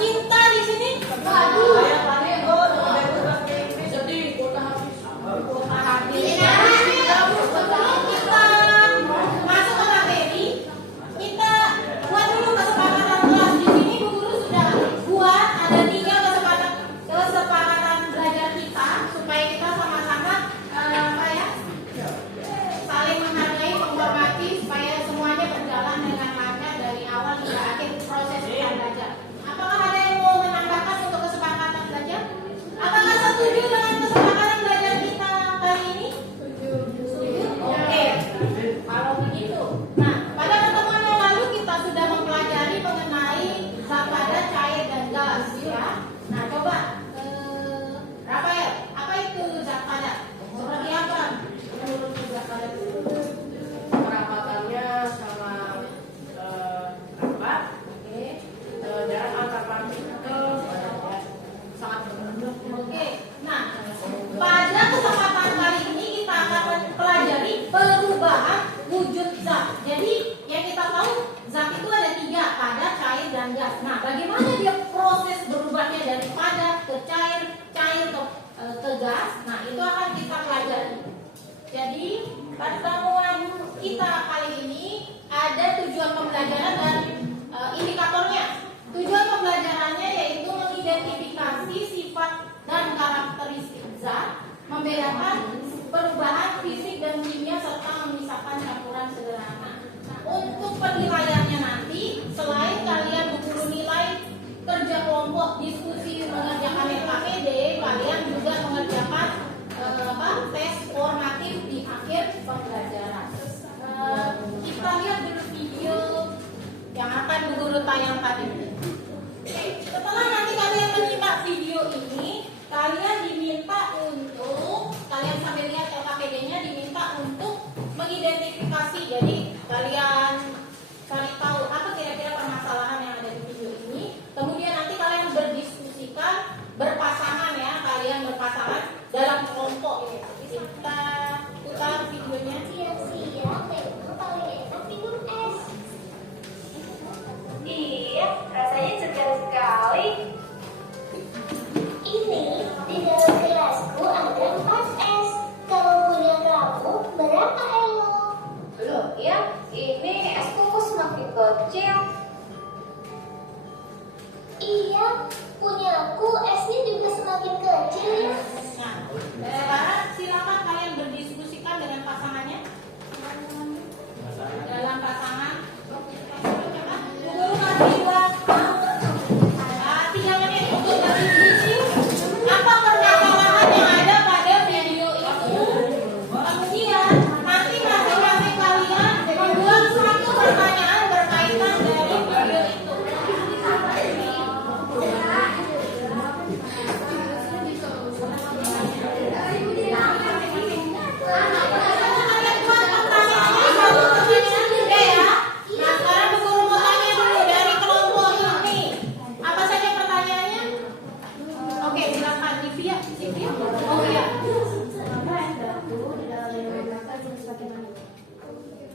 cinta di sini? Kuota habis. Sebelum kita masuk ke materi, kita buat dulu kesepakatan kelas di sini. Bu Guru sudah buat ada 3 kesepakatan belajar kita supaya kita sama-sama saling menghargai, menghormati supaya semuanya berjalan dengan lancar dari awal hingga akhir proses kita belajar. Apakah ada yang mau menambahkan untuk kesepakatan belajar? Apakah setuju dengan kesepakatan belajar kita kali ini? Setuju? Oke. Kalau begitu, nah pada pertemuan yang lalu kita sudah mempelajari mengenai zat padat, cair dan gas, ya. Nah coba, Rafael, apa itu zat padat? Seperti apa menurut zat padat itu? Kerapatannya sama rapat. Oke. Jarak antar partikel sangat berbentuk. Oke. Nah, pada kesempatan kali ini kita akan mempelajari perubahan wujud zat. Jadi yang kita tahu zat itu ada 3, padat, cair, dan gas. Nah, bagaimana dia proses berubahnya dari padat ke cair, cair ke gas? Nah, itu akan kita pelajari. Jadi pertemuan kita kali ini ada tujuan pembelajaran dan indikatornya. Tujuan pembelajarannya yaitu mengidentifikasi sifat dan karakteristik zat, membedakan perubahan fisik dan kimia serta memisahkan campuran sederhana. Untuk penilaiannya nanti, selain kalian guru nilai kerja kelompok, diskusi, mengerjakan LKPD, kalian juga mengerjakan tes formatif di akhir pembelajaran. Kita lihat dulu video yang akan Bu Guru tayangkan ini. Oke, setelah nanti kalian menyimak video ini, kalian diminta untuk, kalian sambil lihat LKPD-nya diminta untuk mengidentifikasi. Jadi kalian cari tahu apa kira-kira permasalahan yang ada di video ini. Kemudian nanti kalian berdiskusikan berpasangan, ya, kalian berpasangan dalam kelompok ini. Kita putar videonya. Iya, rasanya segar sekali. Ini di dalam gelasku ada 4 es. Kalau punya kamu, berapa Elo? Loh, ya, ini es kukus makin kecil. Iya, punya aku esnya juga semakin kecil ya. Nah, sekarang silakan kalian berdiskusikan dengan pasangannya. Dalam pasangan. Coba, Bu Guru kasih waktu 3 menit untuk berdiskusi. Apa permasalahan yang ada pada video itu? Kemudian nanti masing-masing kalian membuat 1 pertanyaan berkaitan dari video itu.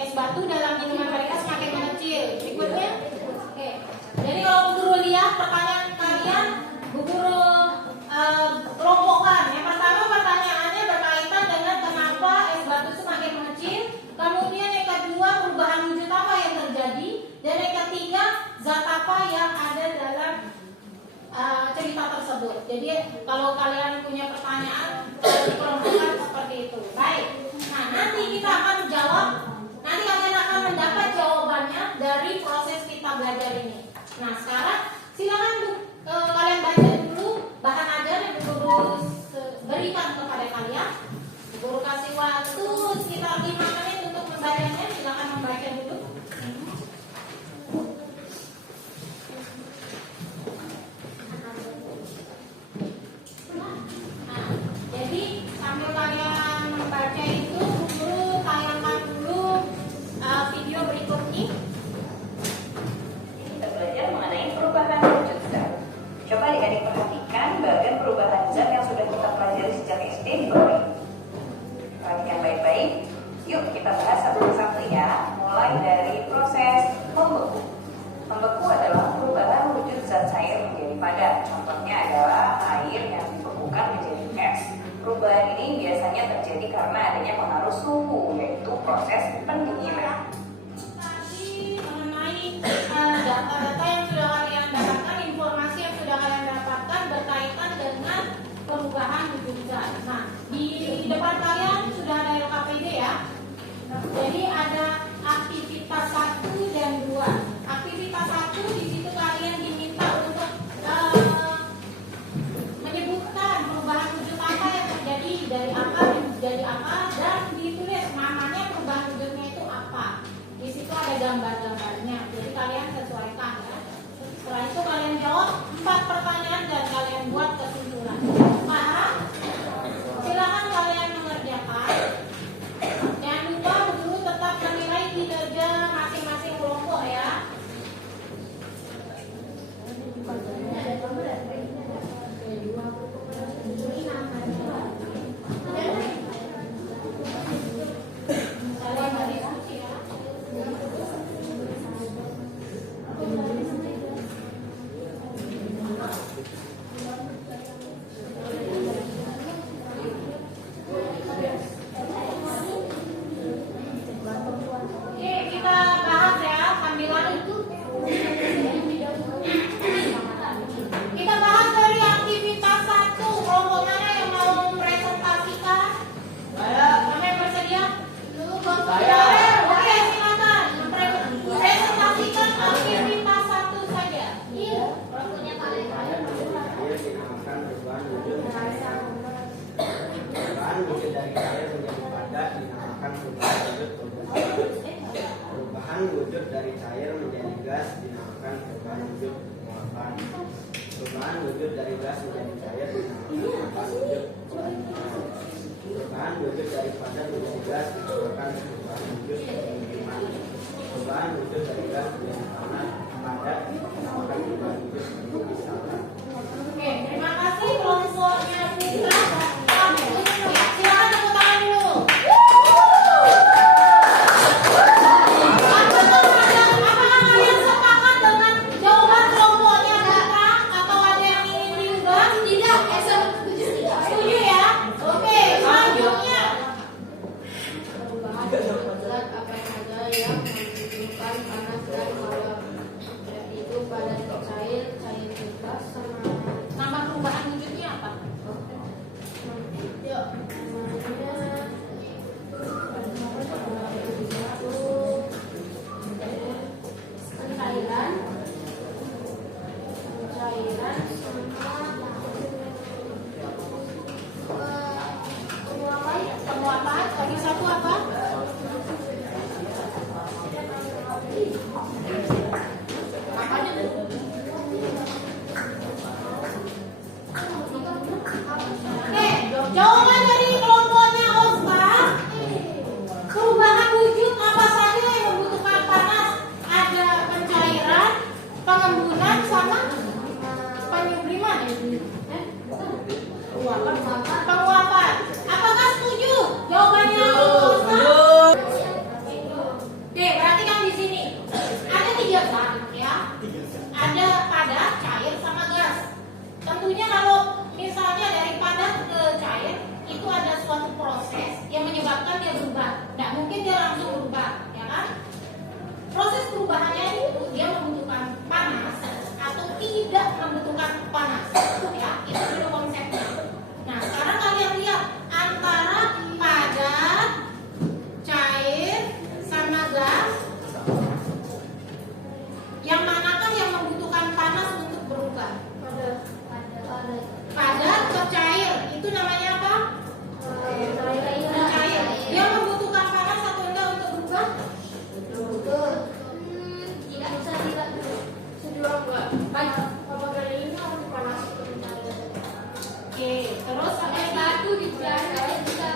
Es batu dalam minuman mereka semakin mengecil. Berikutnya, oke. Jadi kalau Bu Guru lihat pertanyaan kalian, Bu Guru kelompokkan. Yang pertama pertanyaannya berkaitan dengan kenapa es batu semakin mengecil. Kemudian yang kedua perubahan wujud apa yang terjadi. Dan yang ketiga zat apa yang ada dalam cerita tersebut. Jadi kalau kalian punya pertanyaan, dikelompokkan seperti itu. Baik. Nah, nanti kita akan jawab. Nanti kalian akan mendapat jawabannya dari proses kita belajar ini. Nah, sekarang silakan kalian baca dulu bahan ajar yang Bu Guru berikan kepada kalian. Bu Guru kasih waktu sekitar 5 menit untuk membacanya. Silakan membaca dulu. Nah, jadi sambil kalian membaca itu, Bu Guru tayangkan dulu video berikut ini. Kita belajar mengenai perubahan wujud zat. Coba adik-adik perhatikan bagian perubahan zat yang sudah kita pelajari sejak SD di bawah ini. Perhatikan baik-baik. Yuk kita bahas satu persatu ya. Mulai dari proses membeku. Membeku adalah perubahan wujud zat cair menjadi karena adanya pengaruh suhu, yaitu proses pendinginan. Tadi mengenai data-data yang sudah kalian dapatkan, informasi yang sudah kalian dapatkan berkaitan dengan perubahan wujud zat. Nah, di depan kalian sudah ada LKPD ya. Jadi ada aktivitas 1 dan 2. Aktivitas 1 di situ kalian diminta untuk menyebutkan perubahan wujud apa yang terjadi dari apa menjadi apa dan ditulis namanya perubahan wujudnya itu apa. Di situ ada gambar-gambarnya. Jadi kalian sesuaikan ya. Setelah itu kalian jawab 4 pertanyaan dan kalian buat kesimpulan. Paham? Silakan kalian mengerjakan. Jangan lupa guru tetap menilai kinerja masing-masing kelompok ya. Kalian berdiskusi ya. Oke, kita bahas ya sambilan itu. Kita bahas dari aktivitas 1. Kelompok mana yang mau presentasikan? Siapa yang bersedia? Saya. Oke, silakan. Presentasikan aktivitas 1 saja. Iya. Kelompoknya paling. Perubahan wujud dari cair menjadi padat dinamakan perubahan wujud pembuatan. Perubahan wujud dari cair menjadi gas dinamakan perubahan wujud penguapan. Perubahan wujud dari gas menjadi cair dinamakan perubahan wujud pembuatan. Perubahan wujud dari padat menjadi gas dinamakan perubahan wujud pengiriman. Perubahan wujud dari gas menjadi padat dinamakan perubahan wujud pemisahan. Oke, terima kasih kelompoknya Putra. Silakan tepuk tangan dulu. Apakah kalian sepakat dengan jawaban kelompoknya Putra atau ada yang ingin diubah? Tidak, setuju ya. Oke, selanjutnya. Perubahan zat apa saja yang menunjukkan panas dan uap, yaitu padat ke cair, cair ke gas, sama Nama perubahan wujudnya apa? yuk pencairan sama Penguapan. Lagi satu apa? Apanya tuh? Oke, jawaban dari kelompoknya Oscar. Perubahan wujud apa saja yang membutuhkan panas? Ada pencairan, pengembunan, sama penyubliman. Penguapan. Apakah setuju? Jawabannya Oscar. Oke, berarti kan di sini ada 3 zat ya. Ada padat, cair, sama gas. Tentunya kalau misalnya dari padat ke cair itu ada suatu proses yang menyebabkan dia berubah. Tidak mungkin dia langsung berubah, ya kan? Proses perubahannya itu dia membutuhkan panas atau tidak membutuhkan panas, ya. Itu dulu konsepnya. Nah, sekarang kalian lihat antara padat, cair, sama gas. Yang manakah yang membutuhkan panas untuk berubah? Padat ke cair. Itu namanya apa? Cair. Dia membutuhkan panas atau enggak untuk berubah? tidak bisa tidak sedua enggak baik kalau dari ini harus panas Oke, terus ada yang satu dibiarkan bisa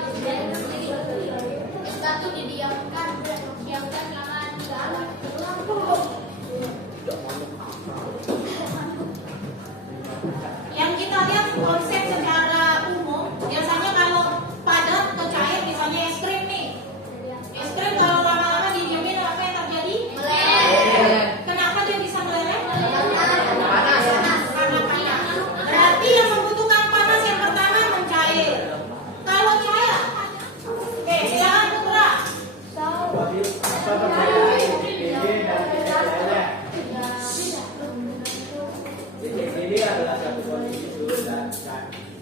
satu didiamkan selama 3 hari. yang kita lihat konsep secara umum. Biasanya kalau padat ke cair, misalnya es krim nih. Es krim kalau lama-lama didiemin apa yang terjadi? Meleleh. Kenapa dia bisa meleleh? Panas. Karena panas. Berarti yang membutuhkan panas yang pertama mencair. Kalau cair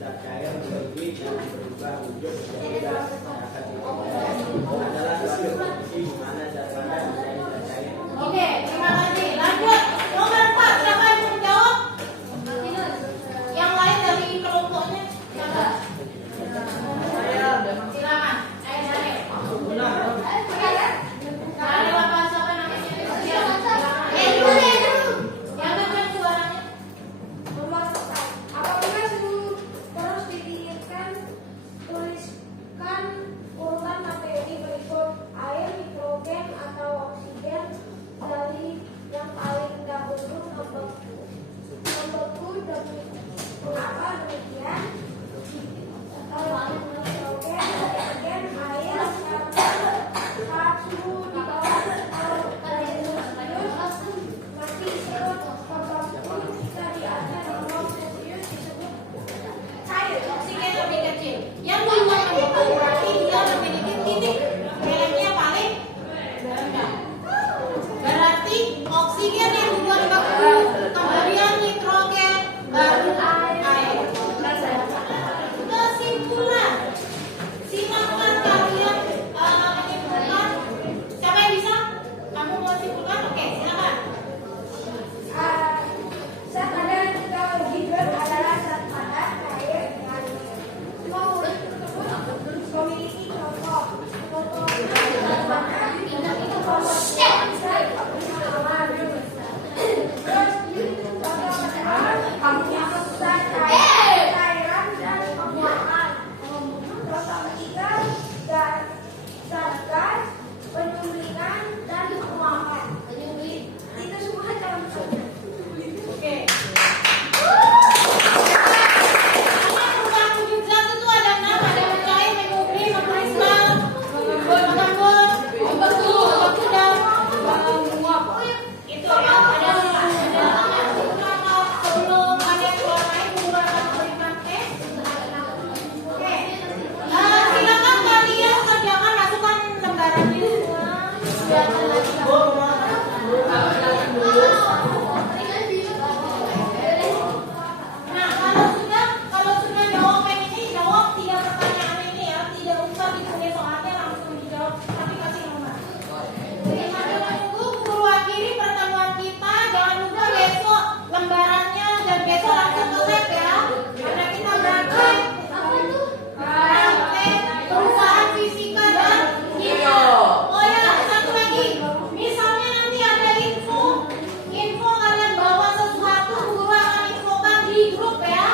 zat cair menjadi dan berubah wujud menjadi gas. Zat itu adalah suatu kondisi di mana zat padat menjadi zat cair. Oke, terima kasih. Lanjut. Nomor 4, siapa yang mau menjawab? Yang lain dari kelompoknya? Siapa? Silakan. Ayo Daniel. Daniel apa siapa namanya? Silakan. Yang kencang suaranya. Nomor 4. Apabila suhu terus ditinggikan, tuliskan urutan materi berikut: air, nitrogen atau oksigen dari yang paling dahulu membeku. Mengapa demikian? Nitrogen, oksigen, air saat suhu di bawah 0 derajat Celcius masih ikut konsumsi. Jika di atas 0 Celcius disebut cair. Oksigen lebih kecil. Yang duluan membeku berarti dia memiliki titik elemennya paling rendah. Berarti oksigen yang duluan beku, kemudian nitrogen, baru air. Kesimpulan, silakan kalian menyimpulkan. Siapa yang bisa? Kamu mau simpulkan? Oke, silakan. Zat padat atau hidrat adalah zat padat cair dengan memiliki contoh. Zat padat itu contohnya bisa awan. Terus contoh kedua zat cair, cairan dan penguapan. Contoh ketiga zat gas, penyulingan dan penguapan. Itu semua contohnya. Oke. Karena perubahan wujud zat itu ada 6, ada mencair, mengubah, mengkristal, mengembun, membeku, dan menguap. Itu ya. Ada sebelum ada yang keluar lain, Guru akan memberikan tes. Oke. Silakan kalian kerjakan, masukkan lembarannya semua. Silakan lagi. Nah, kalau sudah jawaban ini, jawab 3 pertanyaan ini ya. Tidak usah ditulis soalnya, langsung dijawab. Tapi kasih nomor. Jadi sambil menunggu guru akhiri pertemuan kita, jangan lupa besok lembarannya dan besok langsung ke lab ya. Karena kita praktek perusahaan fisika dan kimia. Oh ya, satu lagi. Misalnya nanti ada info kalian bawa sesuatu, guru akan infokan di grup ya.